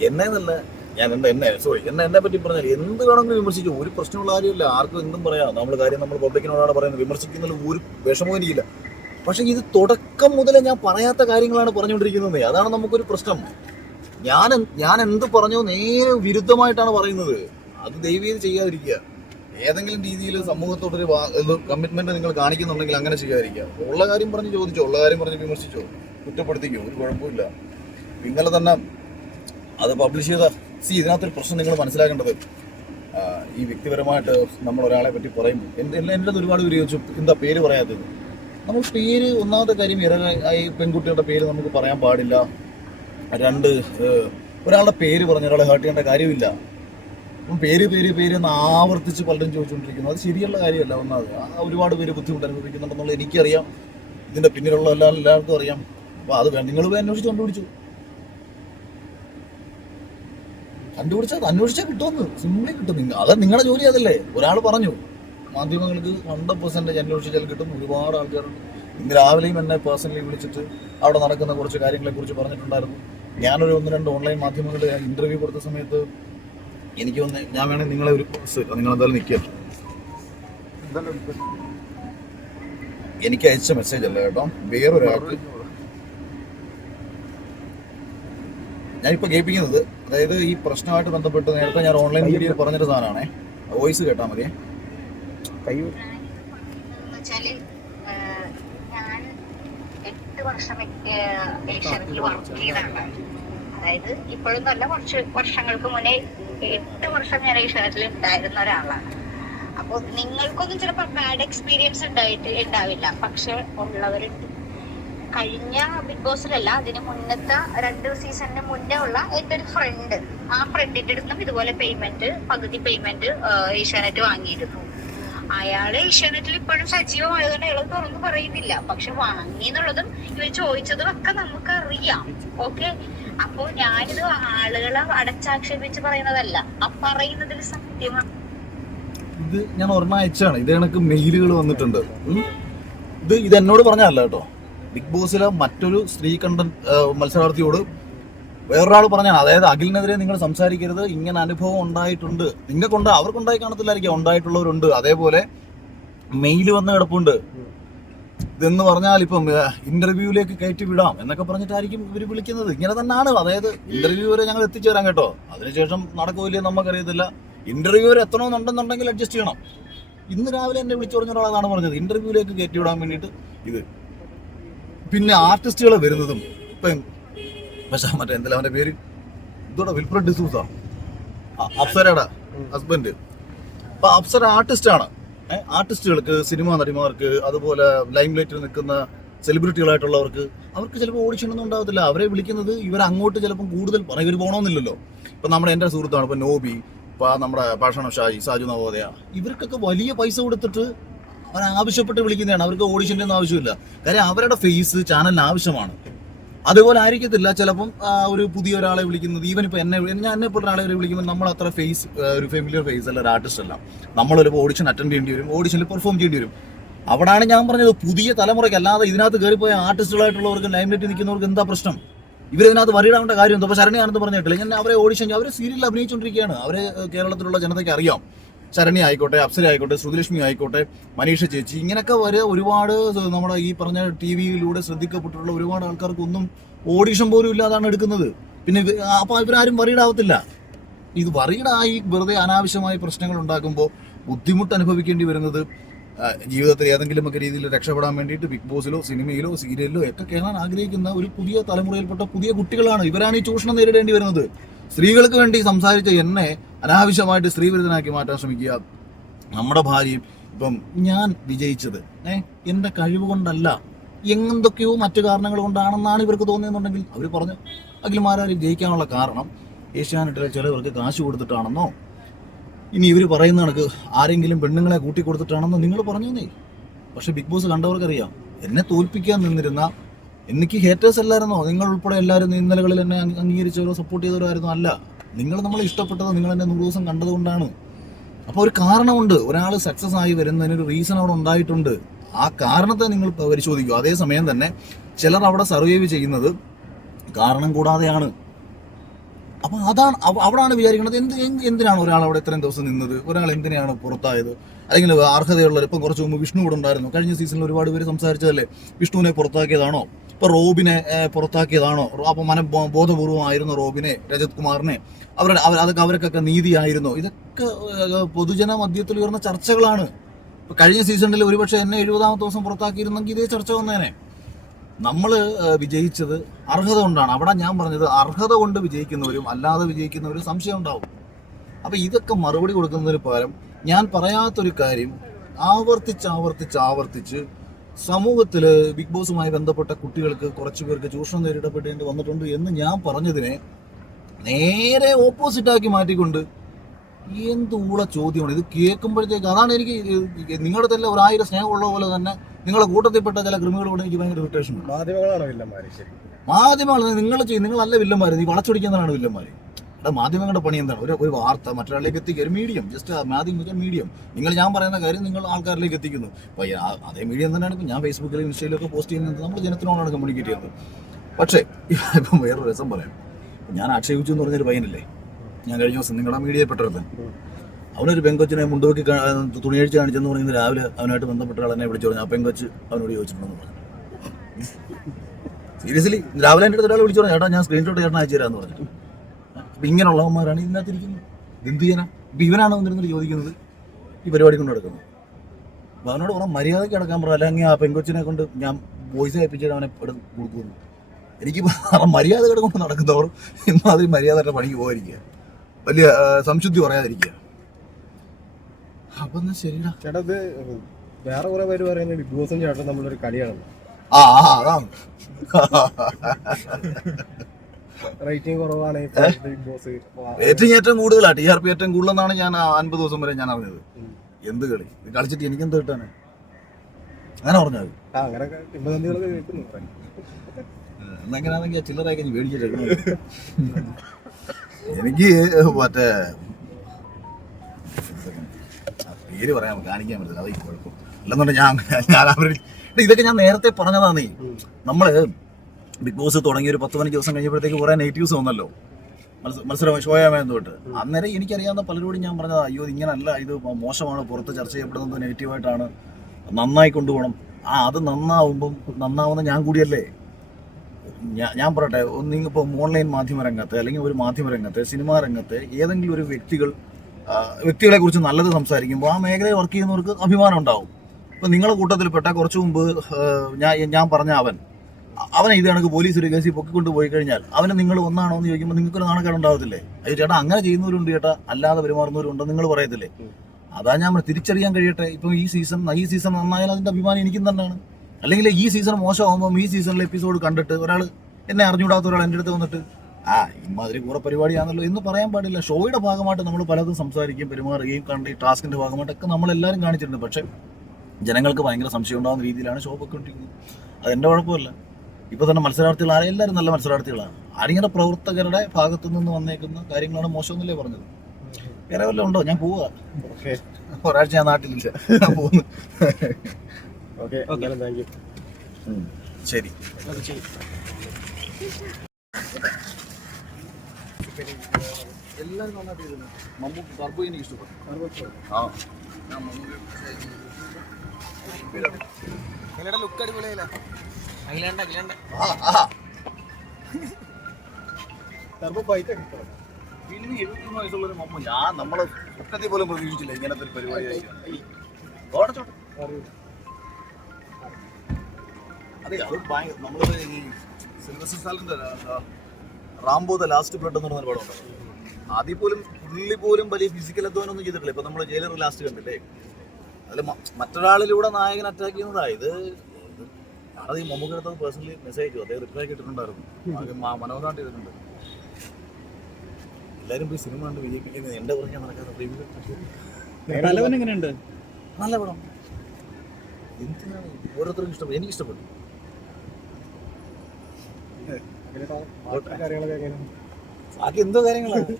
എന്നെ തന്നെ ഞാൻ എന്താ എന്നെ സോറി എന്നെ എന്നെ പറ്റി പറഞ്ഞാൽ എന്ത് വേണമെങ്കിലും വിമർശിച്ചു ഒരു പ്രശ്നമുള്ള കാര്യമില്ല. ആർക്കും എന്തും പറയാം. നമ്മൾ കാര്യം നമ്മൾ പബ്ലിക്കിനോടാണ് പറയുന്നത്. വിമർശിക്കുന്നതിൽ ഒരു വിഷമവും എനിക്കില്ല. പക്ഷെ ഇത് തുടക്കം മുതലേ ഞാൻ പറയാത്ത കാര്യങ്ങളാണ് പറഞ്ഞുകൊണ്ടിരിക്കുന്നത്. അതാണ് നമുക്കൊരു പ്രശ്നം. ഞാൻ ഞാൻ എന്ത് പറഞ്ഞോ നേരെ വിരുദ്ധമായിട്ടാണ് പറയുന്നത്. അത് ദയവീത് ചെയ്യാതിരിക്കുക. ഏതെങ്കിലും രീതിയിൽ സമൂഹത്തോടൊരു കമ്മിറ്റ്മെന്റ് നിങ്ങൾ കാണിക്കുന്നുണ്ടെങ്കിൽ അങ്ങനെ ചെയ്യാതിരിക്കുക. ഉള്ള കാര്യം പറഞ്ഞ് ചോദിച്ചോ ഉള്ള കാര്യം പറഞ്ഞ് വിമർശിച്ചോ കുറ്റപ്പെടുത്തിക്കോ ഒരു കുഴപ്പമില്ല ഇന്നലെ തന്നെ അത് പബ്ലിഷ് ചെയ്ത സി ഇതിനകത്തൊരു പ്രശ്നം നിങ്ങൾ മനസ്സിലാക്കേണ്ടത്. ഈ വ്യക്തിപരമായിട്ട് നമ്മൾ ഒരാളെ പറ്റി പറയുമ്പോൾ എന്റെ എന്റെ ഒരുപാട് പേര് ചോദിച്ചു എന്താ പേര് പറയാത്തത്? നമ്മൾ പേര് ഒന്നാമത്തെ കാര്യം ഇറ ഈ പെൺകുട്ടികളുടെ പേര് നമുക്ക് പറയാൻ പാടില്ല. രണ്ട് ഒരാളുടെ പേര് പറഞ്ഞ ഒരാളെ ഹേർട്ട് ചെയ്യേണ്ട കാര്യമില്ല. അപ്പം പേര് പേര് പേര് എന്ന് ആവർത്തിച്ച് പലരും ചോദിച്ചുകൊണ്ടിരിക്കുന്നു. അത് ശരിയുള്ള കാര്യമല്ല ഒന്നാമത്. ഒരുപാട് പേര് ബുദ്ധിമുട്ട് അനുഭവിക്കുന്നുണ്ടെന്നുള്ളത് എനിക്കറിയാം. ഇതിന്റെ പിന്നിലുള്ള എല്ലാ എല്ലാവർക്കും അറിയാം. അപ്പോൾ അത് നിങ്ങൾ പോയി അന്വേഷിച്ച് കണ്ടുപിടിച്ചു. കണ്ടുപിടിച്ചാൽ അത് അന്വേഷിച്ചാൽ കിട്ടുമെന്ന്. സിമ്പിളി കിട്ടും. നിങ്ങൾ അത് നിങ്ങളുടെ ജോലി അതല്ലേ? ഒരാൾ പറഞ്ഞു മാധ്യമങ്ങൾക്ക് ഹൺഡ്രഡ് പെർസെന്റേജ് അന്വേഷിച്ചാൽ കിട്ടും. ഒരുപാട് ആൾക്കാരുണ്ട് ഇന്ന് രാവിലെയും എന്നെ പേഴ്സണലി വിളിച്ചിട്ട് അവിടെ നടക്കുന്ന കുറച്ച് കാര്യങ്ങളെക്കുറിച്ച് പറഞ്ഞിട്ടുണ്ടായിരുന്നു. ഞാനൊരു ഒന്ന് രണ്ട് ഓൺലൈൻ മാധ്യമങ്ങളിൽ ഇന്റർവ്യൂ കൊടുത്ത സമയത്ത് എനിക്ക് ഒന്ന് ഞാൻ വേണേൽ നിങ്ങളെ ഒരു നിങ്ങൾ എന്തായാലും നിൽക്കുക എനിക്ക് അയച്ച മെസ്സേജ് അല്ല കേട്ടോ. വേറൊരാൾക്ക് ഞാനിപ്പോൾ കേൾപ്പിക്കുന്നത് അതായത് ഈ പ്രശ്നമായിട്ട് ബന്ധപ്പെട്ട് നേരത്തെ ഞാൻ ഓൺലൈൻ വീഡിയോയിൽ പറഞ്ഞൊരു സാധനമാണേ. വോയിസ് കേട്ടാൽ മതിയേ. വർഷം ഏഷ്യാനെറ്റിൽ വർക്ക് ചെയ്താണ്. അതായത് ഇപ്പോഴും നല്ല കുറച്ച് വർഷങ്ങൾക്ക് മുന്നേ എട്ട് വർഷം ഞാൻ ഏഷ്യാനെറ്റിൽ ഉണ്ടായിരുന്ന ഒരാളാണ്. അപ്പോൾ നിങ്ങൾക്കൊന്നും ചിലപ്പോൾ ബാഡ് എക്സ്പീരിയൻസ് ഉണ്ടായിട്ട് ഉണ്ടാവില്ല. പക്ഷെ ഉള്ളവരുണ്ട്. കഴിഞ്ഞ ബിഗ് ബോസിലല്ല അതിന് മുന്നത്തെ രണ്ട് സീസണിന് മുന്നേ ഉള്ള എന്റെ ഒരു ഫ്രണ്ട് ആ ഫ്രണ്ടിന്റെ അടുത്തും ഇതുപോലെ പേയ്മെന്റ് പകുതി പേയ്മെന്റ് ഏഷ്യാനെറ്റ് വാങ്ങിയിരുന്നു. അയാൾ ഏഷ്യാനെറ്റിൽ ഇപ്പോഴും സജീവമായതുകൊണ്ട് അയാൾ തുറന്നു പറയുന്നില്ല. പക്ഷെ വാങ്ങി എന്നുള്ളതും ഇവർ ചോദിച്ചതും ഒക്കെ നമുക്ക് അറിയാം ഓക്കെ അപ്പോ ഞാനിത് ആളുകളെ അടച്ചാക്ഷേപിച്ച് പറയുന്നതല്ല. ആ പറയുന്നതിൽ സത്യമാണ് ഇത് ഞാൻ ഓർമ്മ അയച്ചാണ് ഇത് എനിക്ക് മെയിലുകൾ വന്നിട്ടുണ്ട്. ഇത് ഇത് എന്നോട് പറഞ്ഞല്ല കേട്ടോ. ബിഗ് ബോസിലെ മറ്റൊരു സ്ത്രീ കണ്ടൻ മത്സരാർത്ഥിയോട് വേറൊരാൾ പറഞ്ഞാണ്. അതായത് അഖിലിനെതിരെ നിങ്ങൾ സംസാരിക്കരുത്. ഇങ്ങനെ അനുഭവം ഉണ്ടായിട്ടുണ്ട്. നിങ്ങൾക്കുണ്ട് അവർക്കുണ്ടായി കാണത്തില്ലായിരിക്കും. ഉണ്ടായിട്ടുള്ളവരുണ്ട്. അതേപോലെ മെയിൽ വന്ന് കിടപ്പുണ്ട്. ഇതെന്ന് പറഞ്ഞാൽ ഇപ്പം ഇന്റർവ്യൂവിലേക്ക് കയറ്റി വിടാം എന്നൊക്കെ പറഞ്ഞിട്ടായിരിക്കും ഇവർ വിളിക്കുന്നത്. ഇങ്ങനെ തന്നെയാണ്. അതായത് ഇന്റർവ്യൂ വരെ ഞങ്ങൾ എത്തിച്ചേരാം കേട്ടോ. അതിനുശേഷം നടക്കൂല്ലേ നമുക്കറിയത്തില്ല. ഇന്റർവ്യൂ വരെ എത്തണമെന്നുണ്ടെന്നുണ്ടെങ്കിൽ അഡ്ജസ്റ്റ് ചെയ്യണം. ഇന്ന് രാവിലെ എന്നെ വിളിച്ചു പറഞ്ഞ ഒരാളാണ് പറഞ്ഞത്. ഇന്റർവ്യൂവിലേക്ക് കയറ്റി വിടാൻ വേണ്ടിയിട്ട് ഇത്. പിന്നെ ആർട്ടിസ്റ്റുകൾ വരുന്നതും ഇപ്പം പക്ഷേ മറ്റേ എന്തെല്ലാം അവന്റെ പേര്? ഇതോടെ വിൽഫ്രഡ് ഡിസൂസ. അപ്സരയുടെ ഹസ്ബൻഡ് അപ്പൊ അപ്സര ആർട്ടിസ്റ്റാണ് ആർട്ടിസ്റ്റുകൾക്ക് സിനിമാ നടിമാർക്ക് അതുപോലെ ലൈം ലൈറ്റിൽ നിൽക്കുന്ന സെലിബ്രിറ്റികളായിട്ടുള്ളവർക്ക് അവർക്ക് ചിലപ്പോൾ ഓഡിഷൻ ഒന്നും ഉണ്ടാകത്തില്ല അവരെ വിളിക്കുന്നത് ഇവർ അങ്ങോട്ട് ചിലപ്പോൾ കൂടുതൽ പറയും. ഇവർ പോകണമെന്നില്ലല്ലോ ഇപ്പം നമ്മുടെ എന്റെ സുഹൃത്താണ് ഇപ്പം നോബി ഇപ്പം നമ്മുടെ പാഷണ ഷായി സാജു നവോദയ. ഇവർക്കൊക്കെ വലിയ പൈസ കൊടുത്തിട്ട് അവർ ആവശ്യപ്പെട്ട് വിളിക്കുന്നതാണ്. അവർക്ക് ഓഡിഷന്റെ ഒന്നും ആവശ്യമില്ല. കാര്യം അവരുടെ ഫേസ് ചാനലിന് ആവശ്യമാണ്. അതുപോലെ ആയിരിക്കത്തില്ല ചിലപ്പം ഒരു പുതിയ ഒരാളെ വിളിക്കുന്നത്. ഈവൻ ഇപ്പം എന്നെ ഞാൻ എന്നെ ഇപ്പോൾ ഒരാളെ ഒരു വിളിക്കുമ്പോൾ നമ്മൾ അത്ര ഫേസ് ഒരു ഫെമിലിയർ ഫേസ് അല്ല ഒരു ആർട്ടിസ്റ്റ് അല്ല. നമ്മളൊരു ഓഡിഷൻ അറ്റൻഡ് ചെയ്യേണ്ടി വരും ഓഡിഷനിൽ പെർഫോം ചെയ്യേണ്ടി വരും. അവിടാണ് ഞാൻ പറഞ്ഞത് പുതിയ തലമുറയ്ക്ക് അല്ലാതെ ഇതിനകത്ത് കയറിപ്പോയ ആർട്ടിസ്റ്റുകളായിട്ടുള്ളവർക്ക് ലൈംലൈറ്റ് നിൽക്കുന്നവർക്ക് എന്താ പ്രശ്നം? ഇവരിതിനകത്ത് വരിയിടാവേണ്ട കാര്യം എന്താ അപ്പോൾ ആണെന്ന് പറഞ്ഞിട്ടില്ല? ഞാൻ അവരെ ഓഡിഷൻ അവർ സീരിയലിൽ അഭിനയിച്ചുകൊണ്ടിരിക്കുകയാണ് അവരെ കേരളത്തിലുള്ള ജനതയ്ക്ക് അറിയാം. ശരണ്യ ആയിക്കോട്ടെ അപ്സര ആയിക്കോട്ടെ ശ്രുതിലക്ഷ്മി ആയിക്കോട്ടെ മനീഷ ചേച്ചി ഇങ്ങനെയൊക്കെ വരെ ഒരുപാട് നമ്മുടെ ഈ പറഞ്ഞ ടി വിയിലൂടെ ശ്രദ്ധിക്കപ്പെട്ടിട്ടുള്ള ഒരുപാട് ആൾക്കാർക്കൊന്നും ഓഡിഷൻ പോലും ഇല്ലാതാണ് എടുക്കുന്നത്. പിന്നെ ഇവ- അപ്പൊ ഇവരാരും വറീഡാവത്തില്ല ഇത് വറീഡായി വെറുതെ അനാവശ്യമായ പ്രശ്നങ്ങൾ ഉണ്ടാക്കുമ്പോൾ ബുദ്ധിമുട്ട് അനുഭവിക്കേണ്ടി വരുന്നത് ജീവിതത്തിൽ ഏതെങ്കിലും ഒക്കെ രീതിയിൽ രക്ഷപ്പെടാൻ വേണ്ടിയിട്ട് ബിഗ് ബോസിലോ സിനിമയിലോ സീരിയലിലോ ഒക്കെ കയറാൻ ആഗ്രഹിക്കുന്ന ഒരു പുതിയ തലമുറയിൽപ്പെട്ട പുതിയ കുട്ടികളാണ് ഇവരാണ് ഈ ചൂഷണം നേരിടേണ്ടി വരുന്നത്. സ്ത്രീകൾക്ക് വേണ്ടി സംസാരിച്ച എന്നെ അനാവശ്യമായിട്ട് സ്ത്രീവിരുദ്ധനാക്കി മാറ്റാൻ ശ്രമിക്കുക. നമ്മുടെ ഭാര്യയും ഇപ്പം ഞാൻ വിജയിച്ചത്. ഏ എന്റെ കഴിവ് കൊണ്ടല്ല. എന്തൊക്കെയോ മറ്റു കാരണങ്ങൾ കൊണ്ടാണെന്നാണ് ഇവർക്ക് തോന്നിയെന്നുണ്ടെങ്കിൽ അവർ പറഞ്ഞു അഖിൽമാരാര് ജയിക്കാനുള്ള കാരണം ഏഷ്യാനെറ്റിലെ ചിലവർക്ക് കാശ് കൊടുത്തിട്ടാണെന്നോ? ഇനി ഇവർ പറയുന്ന കണക്ക് ആരെങ്കിലും പെണ്ണുങ്ങളെ കൂട്ടി കൊടുത്തിട്ടാണെന്നോ നിങ്ങൾ പറഞ്ഞു നീ പക്ഷെ ബിഗ് ബോസ് കണ്ടവർക്കറിയാം എന്നെ തോൽപ്പിക്കാൻ നിന്നിരുന്ന എനിക്ക് ഹേറ്റേഴ്സ് അല്ലായിരുന്നോ? നിങ്ങൾ ഉൾപ്പെടെ എല്ലാവരും ഇന്നലകളിൽ എന്നെ അംഗീകരിച്ചവരോ സപ്പോർട്ട് ചെയ്തവരോ ആയിരുന്നു അല്ല. നിങ്ങൾ നമ്മളെ ഇഷ്ടപ്പെട്ടത് നിങ്ങൾ എന്നെ നൂറ് ദിവസം കണ്ടതുകൊണ്ടാണ്. അപ്പോൾ ഒരു കാരണമുണ്ട്. ഒരാൾ സക്സസ് ആയി വരുന്നതിന് ഒരു റീസൺ അവിടെ ഉണ്ടായിട്ടുണ്ട്. ആ കാരണത്തെ നിങ്ങൾ പരിശോധിക്കുക. അതേസമയം തന്നെ ചിലർ അവിടെ സർവൈവ് ചെയ്യുന്നത് കാരണം കൂടാതെയാണ്. അപ്പോൾ അതാണ് അവ- അവിടാണ് വിചാരിക്കുന്നത്. എന്ത് എന്തിനാണ് ഒരാൾ അവിടെ ഇത്രയും ദിവസം നിന്നത്? ഒരാൾ എന്തിനാണ് പുറത്തായത്? അല്ലെങ്കിൽ അർഹതയുള്ളവർ ഇപ്പം കുറച്ച് മുമ്പ് വിഷ്ണു കൂടെ ഉണ്ടായിരുന്നു. കഴിഞ്ഞ സീസണിൽ ഒരുപാട് പേര് സംസാരിച്ചതല്ലേ? വിഷ്ണുവിനെ പുറത്താക്കിയതാണോ? ഇപ്പൊ റോബിനെ പുറത്താക്കിയതാണോ? അപ്പൊ മന ബോധപൂർവമായിരുന്നു റോബിനെ രജത് കുമാറിനെ അവരുടെ അവർ അതൊക്കെ അവർക്കൊക്കെ നീതിയായിരുന്നു? ഇതൊക്കെ പൊതുജന മധ്യത്തിൽ ഉയർന്ന ചർച്ചകളാണ്. കഴിഞ്ഞ സീസണിൽ ഒരുപക്ഷെ എന്നെ എഴുപതാമത്തെ ദിവസം പുറത്താക്കിയിരുന്നെങ്കിൽ ഇതേ ചർച്ച വന്നേനെ. നമ്മൾ വിജയിച്ചത് അർഹത കൊണ്ടാണ്. അവിടെ ഞാൻ പറഞ്ഞത് അർഹത കൊണ്ട് വിജയിക്കുന്നവരും അല്ലാതെ വിജയിക്കുന്നവരും സംശയം ഉണ്ടാവും. അപ്പൊ ഇതൊക്കെ മറുപടി കൊടുക്കുന്നതിന് പകരം ഞാൻ പറയാത്തൊരു കാര്യം ആവർത്തിച്ച് ആവർത്തിച്ച് ആവർത്തിച്ച് സമൂഹത്തിൽ ബിഗ് ബോസുമായി ബന്ധപ്പെട്ട കുട്ടികൾക്ക് കുറച്ചു പേർക്ക് ചൂഷണം നേരിടപ്പെടേണ്ടി വന്നിട്ടുണ്ട് എന്ന് ഞാൻ പറഞ്ഞതിനെ നേരെ ഓപ്പോസിറ്റാക്കി മാറ്റിക്കൊണ്ട് എന്തുള്ള ചോദ്യമാണ്. ഇത് കേൾക്കുമ്പോഴത്തേക്ക് അതാണ് എനിക്ക് നിങ്ങളുടെ തന്നെ ഒരായിരം സ്നേഹമുള്ള പോലെ തന്നെ നിങ്ങളെ കൂട്ടത്തിൽപ്പെട്ട ചില ക്രിമികളോട് എനിക്ക് ഭയങ്കര ഇറിറ്റേഷൻ മാധ്യമങ്ങളാണ് വില്ലന്മാർ മാധ്യമങ്ങൾ നിങ്ങൾ ചെയ്യും നിങ്ങളല്ല വില്ലന്മാർ നീ വളച്ചൊടിക്കുന്നതാണ് വില്ലന്മാർ മാധ്യമങ്ങളുടെ പണി എന്താണ്? ഒരു ഒരു വാർത്ത മറ്റൊരാളിലേക്ക് എത്തിക്കുക ഒരു മീഡിയം ജസ്റ്റ് മാധ്യമം വെച്ചാൽ മീഡിയം നിങ്ങൾ ഞാൻ പറയുന്ന കാര്യം നിങ്ങൾ ആൾക്കാരിലേക്ക് എത്തിക്കുന്നു. അപ്പോൾ അതേ മീഡിയം തന്നെയാണ് ഇപ്പോൾ ഞാൻ ഫേസ്ബുക്കിലും ഇൻസ്റ്റയിലൊക്കെ പോസ്റ്റ് ചെയ്യുന്നത്. നമ്മൾ ജനത്തിനോടാണ് കമ്മ്യൂണിക്കേറ്റ് ചെയ്യുന്നത്. പക്ഷേ ഇപ്പം വേറൊരു രസം പറയാം. ഞാൻ ആക്ഷേപിച്ചു എന്ന് പറഞ്ഞൊരു പയ്യനല്ലേ? ഞാൻ കഴിഞ്ഞ ദിവസം നിങ്ങളുടെ മീഡിയയിൽ പെട്ടൊരുത്തൻ അവനൊരു പെങ്കൊച്ചിനെ മുണ്ടുവെക്കി തുണിയഴിച്ച് കാണിച്ചെന്ന് പറയുന്നത് രാവിലെ അവനായിട്ട് ബന്ധപ്പെട്ട ആൾ എന്നെ വിളിച്ചു പറഞ്ഞു. ആ പെങ്കൊച്ച് അവനോട് ചോദിച്ചിട്ടുണ്ടെന്ന് പറഞ്ഞു. സീരിയസ്ലി രാവിലെ എന്റെ അടുത്ത് ഒരാൾ വിളിച്ചു പറഞ്ഞു. ചേട്ടാ ഞാൻ സ്ക്രീൻഷോട്ട് ചേട്ടൻ അയച്ചു തരാമെന്ന് പറഞ്ഞിട്ട്. അപ്പം ഇങ്ങനെയുള്ളവന്മാരാണ് ഇതിനകത്തിരിക്കുന്നത്. ഇത് എന്ത് ചെയ്യാനാ? ഇപ്പം ഇവനാണ് വന്നിരുന്നിട്ട് ചോദിക്കുന്നത്. ഈ പരിപാടി കൊണ്ട് നടക്കുന്നത്. അപ്പം അവനോട് കുറേ മര്യാദയ്ക്ക് അടക്കാൻ പറ. അല്ലെങ്കിൽ ആ പെൺകൊച്ചിനെ കൊണ്ട് ഞാൻ വോയിസ് അയപ്പിച്ചിട്ട് അവനെ എടുത്ത് കൊടുക്കുന്നു. എനിക്ക് മര്യാദ കിടക്കൊണ്ട് നടക്കുന്നവർ ഇമാതിരി മര്യാദയുടെ പണിക്ക് പോകാതിരിക്കുക. വലിയ സംശുദ്ധി പറയാതിരിക്കുക. അപ്പം എന്നാ ശരിടാ ചേട്ടാ ഇത് വേറെ കുറെ പേര് പറയുന്നത് ബിഗ് ബോസും ചേട്ടൻ നമ്മളൊരു കളിയാണെന്ന്. ആ ആ അതാണ്. റേറ്റിംഗ് കുറവാണ് ബിഗ് ബോസ് ഏറ്റവും ഏറ്റവും കൂടുതലാണ് ടി ആർ പി ഏറ്റവും കൂടുതലെന്നാണ് ഞാൻ അൻപത് ദിവസം വരെ ഞാൻ അറിഞ്ഞത്. എന്ത് കളി? ഇത് കളിച്ചിട്ട് എനിക്ക് എന്ത് കിട്ടാന്? അങ്ങനെ പറഞ്ഞത്. എന്നെങ്ങനെയാണെങ്കിൽ ചില്ലറയൊക്കെ മേടിച്ചിട്ട് എനിക്ക് മറ്റേ പേര് പറയാൻ കാണിക്കാൻ പറ്റില്ല അത് ഈ കുഴപ്പം. അല്ലെന്നുണ്ടെങ്കിൽ ഞാൻ ഞാൻ അവരുടെ ഇതൊക്കെ ഞാൻ നേരത്തെ പറഞ്ഞതാന്നേ ഉം. നമ്മൾ ബിഗ് ബോസ് തുടങ്ങി ഒരു പത്ത് പതിനഞ്ച് ദിവസം കഴിഞ്ഞപ്പോഴത്തേക്ക് കുറേ നെഗറ്റീവ്സ് വന്നല്ലോ. മത്സരം ഷോയാമെന്ന് തൊട്ട് അന്നേരം എനിക്കറിയാവുന്ന പലരോടും ഞാൻ പറഞ്ഞത് അയ്യോ ഇങ്ങനല്ല ഇത് മോശമാണ് പുറത്ത് ചർച്ച ചെയ്യപ്പെടുന്നത് നെഗറ്റീവായിട്ടാണ്. നന്നായി കൊണ്ടുപോകണം. ആ അത് നന്നാവുമ്പം നന്നാവുന്ന ഞാൻ കൂടിയല്ലേ? ഞാൻ പറയട്ടെ ഒന്നിപ്പോൾ ഓൺലൈൻ മാധ്യമ രംഗത്ത് അല്ലെങ്കിൽ ഒരു മാധ്യമ രംഗത്ത് സിനിമാ രംഗത്ത് ഏതെങ്കിലും ഒരു വ്യക്തികൾ വ്യക്തികളെ കുറിച്ച് നല്ലത് സംസാരിക്കുമ്പോൾ ആ മേഖലയിൽ വർക്ക് ചെയ്യുന്നവർക്ക് അഭിമാനം ഉണ്ടാവും. ഇപ്പം നിങ്ങളുടെ കൂട്ടത്തിൽപ്പെട്ട കുറച്ച് മുമ്പ് ഞാൻ ഞാൻ പറഞ്ഞ അവൻ അവനെ ഇത് കണക്ക് പോലീസ് ഒരു കേസിൽ പൊക്കിക്കൊണ്ട് പോയി കഴിഞ്ഞാൽ അവനെ നിങ്ങൾ ഒന്നാണോ എന്ന് ചോദിക്കുമ്പോൾ നിങ്ങൾക്കൊരു നാണക്കേട് ഉണ്ടാവത്തില്ലേ? അയ്യോ ചേട്ടാ അങ്ങനെ ചെയ്യുന്നവരുണ്ട് ചേട്ടാ. അല്ലാതെ പെരുമാറുന്നവരുണ്ടെന്ന് നിങ്ങൾ പറയത്തില്ലേ? അതാ ഞാൻ തിരിച്ചറിയാൻ കഴിയട്ടെ. ഇപ്പം ഈ സീസൺ ഈ സീസൺ നന്നായാൽ അതിന്റെ അഭിമാനം എനിക്കും തന്നെയാണ്. അല്ലെങ്കിൽ ഈ സീസൺ മോശമാകുമ്പോൾ ഈ സീസണിലെ എപ്പിസോഡ് കണ്ടിട്ട് ഒരാൾ എന്നെ അറിഞ്ഞുകൂടാത്ത ഒരാൾ എന്റെ അടുത്ത് വന്നിട്ട് ആ ഇമാതിരി കുറെ പരിപാടിയാണല്ലോ എന്ന് പറയാൻ പാടില്ല. ഷോയുടെ ഭാഗമായിട്ട് നമ്മൾ പലതും സംസാരിക്കും പെരുമാറുകയും കണ്ട് ഈ ടാസ്കിന്റെ ഭാഗമായിട്ടൊക്കെ നമ്മളെല്ലാവരും കാണിച്ചിട്ടുണ്ട്. പക്ഷേ ജനങ്ങൾക്ക് ഭയങ്കര സംശയം ഉണ്ടാകുന്ന രീതിയിലാണ് ഷോ പൊയ്ക്കൊണ്ടിരിക്കുന്നത് അതെന്റെ കുഴപ്പമില്ല. ഇപ്പൊ തന്നെ മത്സരാർത്ഥികൾ ആരെ എല്ലാവരും നല്ല മത്സരാർത്ഥികളാണ്. അരിങ്ങനെ പ്രവർത്തകരുടെ ഭാഗത്തു നിന്ന് വന്നേക്കുന്ന കാര്യങ്ങളാണ് മോശമെന്നല്ലേ പറഞ്ഞത്. വേറെ വല്ലതും ഉണ്ടോ? ഞാൻ പോവാ. ഓക്കെ. ഒരാഴ്ച ഞാൻ നാട്ടിലില്ല. ഞാൻ പോകുന്നു. ശരി. എല്ലാവരും നന്നായിട്ട് ചെയ്തിരുന്നു മമ്മൂക്ക് സർബു എനിക്ക് ഇഷ്ടപ്പെട്ടു. ആ. ഞാൻ മമ്മൂക്ക് ലുക്ക് അടിപൊളിയല്ലേ അഖിലേണ്ട ഞാൻ നമ്മൾ സ്വപ്നത്തിൽ പോലും പ്രതീക്ഷിച്ചില്ല ഇങ്ങനത്തെ ഒരു പരിപാടി ഓടച്ചോട്ടെ അതെ അത് ഭയങ്കര നമ്മൾ ഈ സിൽവസ്റ്റർ സ്റ്റാലിന്റെ റാംബോ ദ ലാസ്റ്റ് ബ്ലഡ് എന്ന് പറഞ്ഞ പടമുണ്ട്. അതിൽ പോലും പുള്ളി പോലും വലിയ ഫിസിക്കൽ അധ്വാനം ഒന്നും ചെയ്തിട്ടില്ല. ഇപ്പൊ നമ്മൾ ജയിലർ ലാസ്റ്റ് കണ്ടില്ലേ? അതിൽ മറ്റൊരാളിലൂടെ നായകൻ അറ്റാക്ക് ചെയ്യുന്നതാ. ഇത് ഇത് ഈ ഈ അടുത്ത് പേഴ്സണലി മെസ്സേജ് അയച്ചു അദ്ദേഹം റിപ്ലൈ കിട്ടിട്ടുണ്ടായിരുന്നു ആകെ മനോഹരമായിട്ട് ചെയ്തിട്ടുണ്ട്. എല്ലാവരും പോയി സിനിമ കണ്ട് വിജയിപ്പിക്കുന്നത് എന്റെ പുറകെ നടക്കാത്ത പ്രീമിയർ എങ്ങനെയുണ്ട്? നല്ല പടം. എന്തിനാണ് ഓരോരുത്തർക്കും ഇഷ്ടപ്പെട്ടു എനിക്ക് ഇഷ്ടപ്പെട്ടു ബാക്കി എന്തോ കാര്യങ്ങളാണ്.